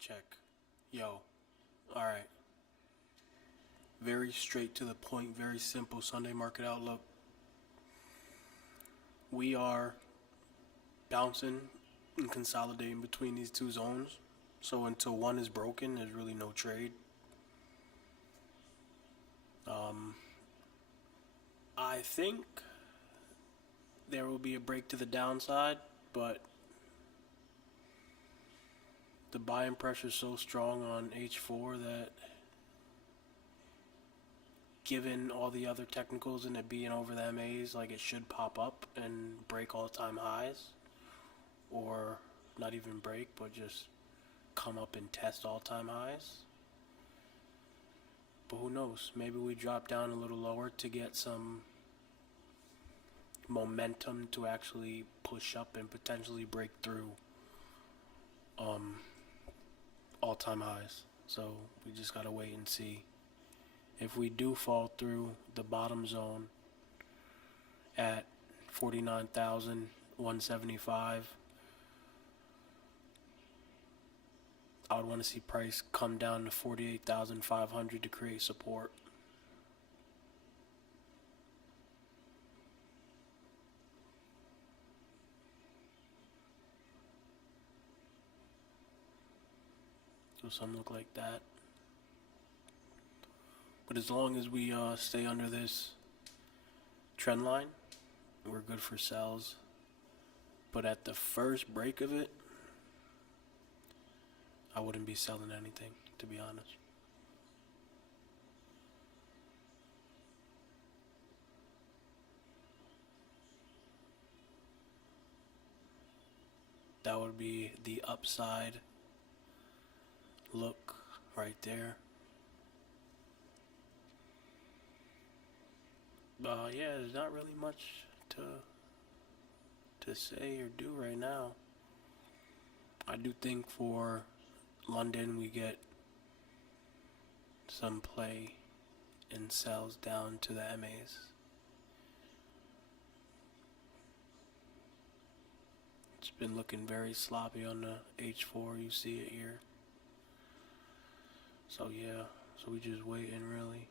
Check. Yo. Alright. Very straight to the point, very simple Sunday market outlook. We are bouncing and consolidating between these two zones. So until one is broken, there's really no trade. I think there will be a break to the downside, but the buying pressure is so strong on H4 that given all the other technicals and it being over the MAs, like it should pop up and break all-time highs, or not even break, but just come up and test all-time highs. But who knows? Maybe we drop down a little lower to get some momentum to actually push up and potentially break through all-time highs. So we just gotta wait and see. If we do fall through the bottom zone at 49,175, I would want to see price come down to 48,500 to create support. So some look like that. But as long as we stay under this trend line, we're good for sells. But at the first break of it, I wouldn't be selling anything, to be honest. That would be the upside look right there. Yeah, there's not really much to say or do right now. I do think for London we get some play and sells down to the MAs. It's been looking very sloppy on the H4, you see it here. So yeah, so we just waiting really.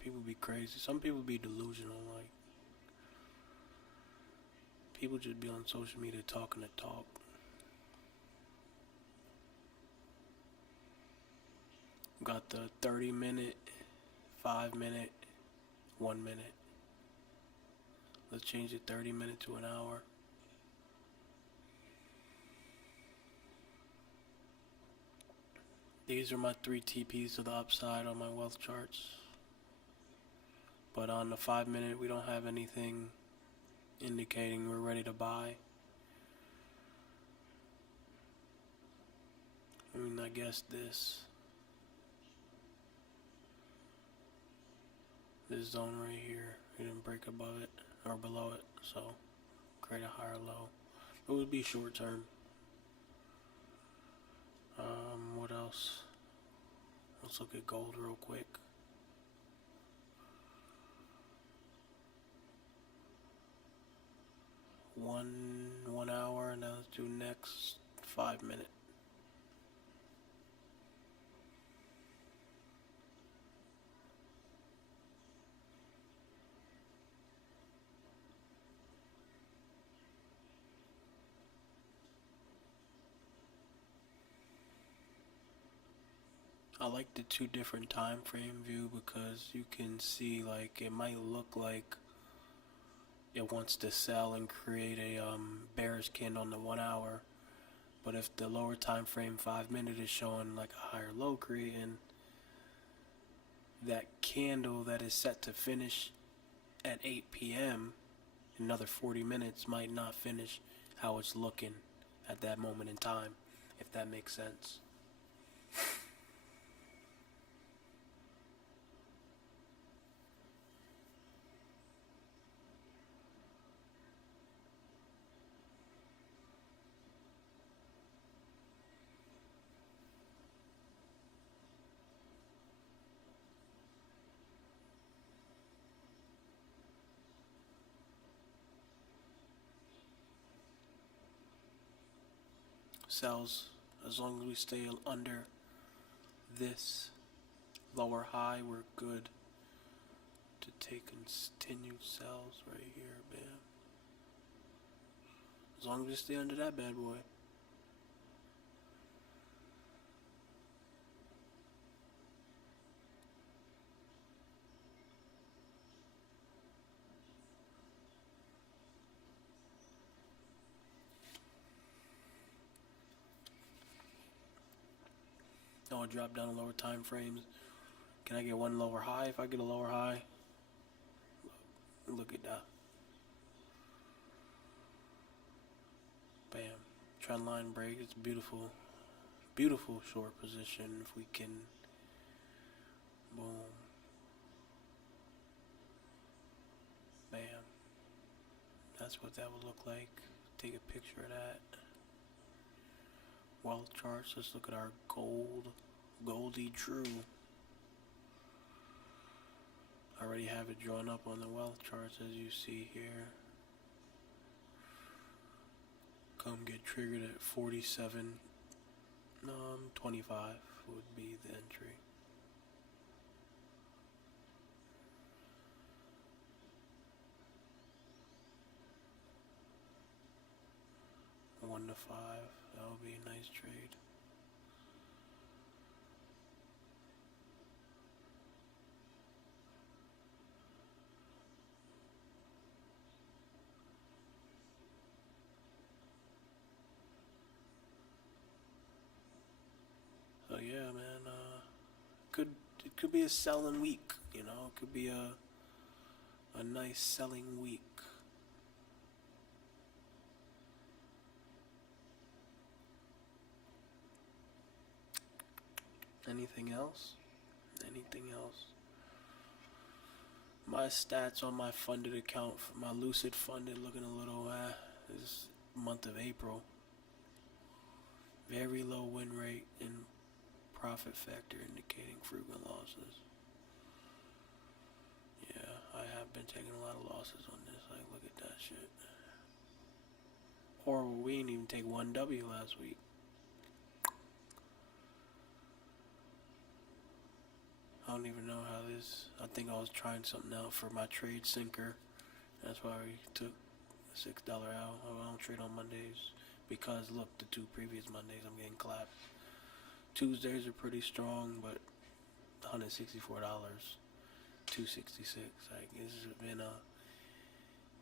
People be crazy. Some people be delusional, like people just be on social media talking to talk. Got the 30-minute, 5-minute, 1 minute. Let's change it 30-minute to an hour. These are my 3 TPs to the upside on my wealth charts. But on the 5-minute, we don't have anything indicating we're ready to buy. I mean, I guess this zone right here, we didn't break above it or below it, so create a higher low. It would be short term. What else? Let's look at gold real quick. One hour, and now let's do next 5-minute. I like the 2 different time frame view because you can see, like, it might look like it wants to sell and create a bearish candle on the 1 hour, but if the lower time frame 5-minute is showing like a higher low creating, that candle that is set to finish at 8 p.m. another 40 minutes might not finish how it's looking at that moment in time, if that makes sense. sells. As long as we stay under this lower high, we're good to take continued sells right here. Bam. As long as we stay under that bad boy. Oh, drop down lower time frames. Can I get one lower high? If I get a lower high, look at that. Bam. Trend line break. It's beautiful. Beautiful short position. If we can, boom. Bam. That's what that would look like. Take a picture of that. Wealth charts. Let's look at our Goldie Drew. I already have it drawn up on the wealth charts as you see here. Come get triggered at 47.25 would be the entry. $1 to $5. That would be a nice trade. So yeah, man, it could be a selling week, you know. It could be a nice selling week. Anything else? Anything else? My stats on my funded account, my Lucid funded, looking a little this month of April. Very low win rate and profit factor indicating frequent losses. Yeah, I have been taking a lot of losses on this. Like, look at that shit. Or we didn't even take one W last week. I don't even know how this. I think I was trying something out for my trade sinker. That's why we took $6 out. I don't trade on Mondays because look, the 2 previous Mondays I'm getting clapped. Tuesdays are pretty strong, but $164, $266. Like, this has been a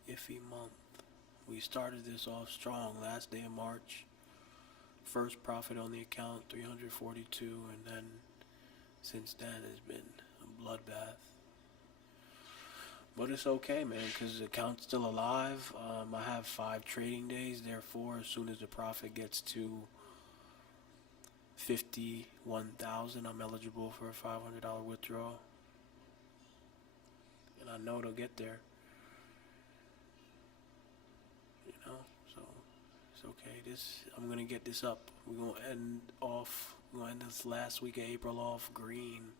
iffy month. We started this off strong last day of March. First profit on the account, 342, and then since then it's been a bloodbath. But it's okay, man, because the account's still alive. I have 5 trading days, therefore, as soon as the profit gets to 51,000, I'm eligible for a $500 withdrawal. And I know it'll get there. You know, so it's okay. I'm gonna get this up. We're gonna end this last week of April off green.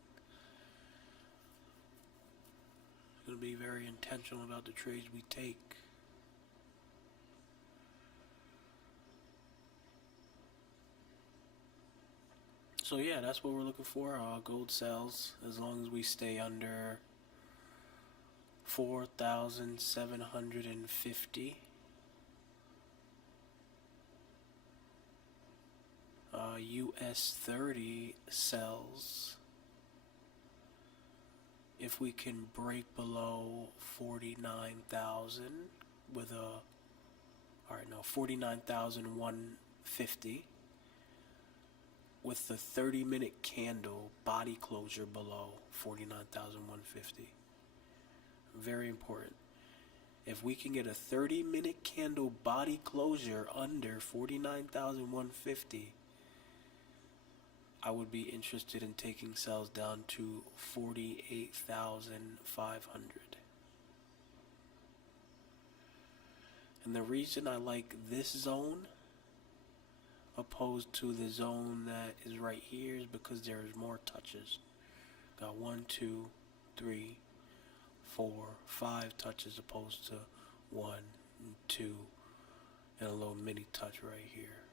Gonna be very intentional about the trades we take. So yeah, that's what we're looking for. Gold sells as long as we stay under 4,750. US 30 sells if we can break below 49,000 with 49,150 with the 30-minute candle body closure below 49,150. Very important. If we can get a 30-minute candle body closure under 49,150, I would be interested in taking sales down to 48,500. And the reason I like this zone opposed to the zone that is right here is because there's more touches. Got 1, 2, 3, 4, 5 touches opposed to 1, 2, and a little mini touch right here.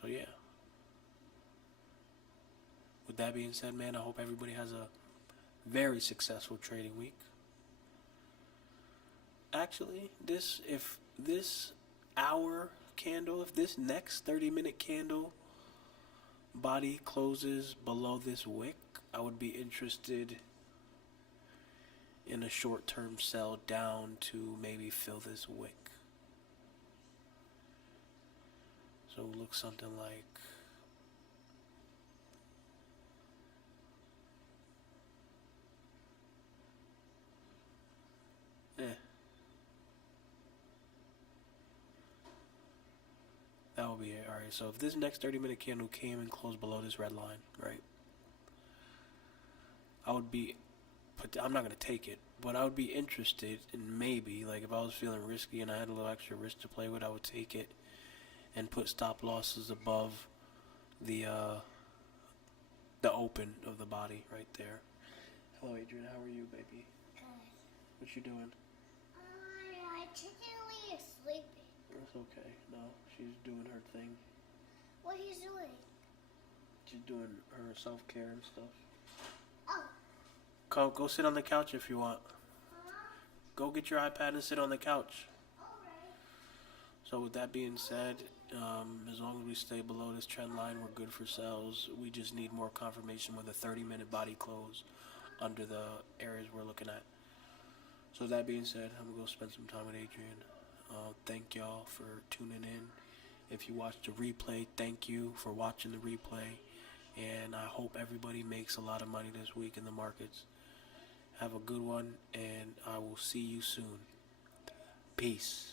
So yeah. With that being said, man, I hope everybody has a very successful trading week. Actually, if this hour candle, if this next 30-minute candle body closes below this wick, I would be interested in a short-term sell down to maybe fill this wick. So it looks something like that will be it. Alright, so if this next 30-minute candle came and closed below this red line, right, I'm not going to take it, but I would be interested in maybe, like if I was feeling risky and I had a little extra risk to play with, I would take it and put stop losses above the open of the body right there. Hello, Adrian. How are you, baby? Good. What you doing? I technically is sleeping. That's okay. No, she's doing her thing. What he's doing? She's doing her self-care and stuff. Oh. Go sit on the couch if you want. Huh? Go get your iPad and sit on the couch. Alright. So with that being said, as long as we stay below this trend line, we're good for sales. We just need more confirmation with a 30-minute body close under the areas we're looking at. So with that being said, I'm going to go spend some time with Adrian. Thank y'all for tuning in. If you watched the replay, thank you for watching the replay. And I hope everybody makes a lot of money this week in the markets. Have a good one, and I will see you soon. Peace.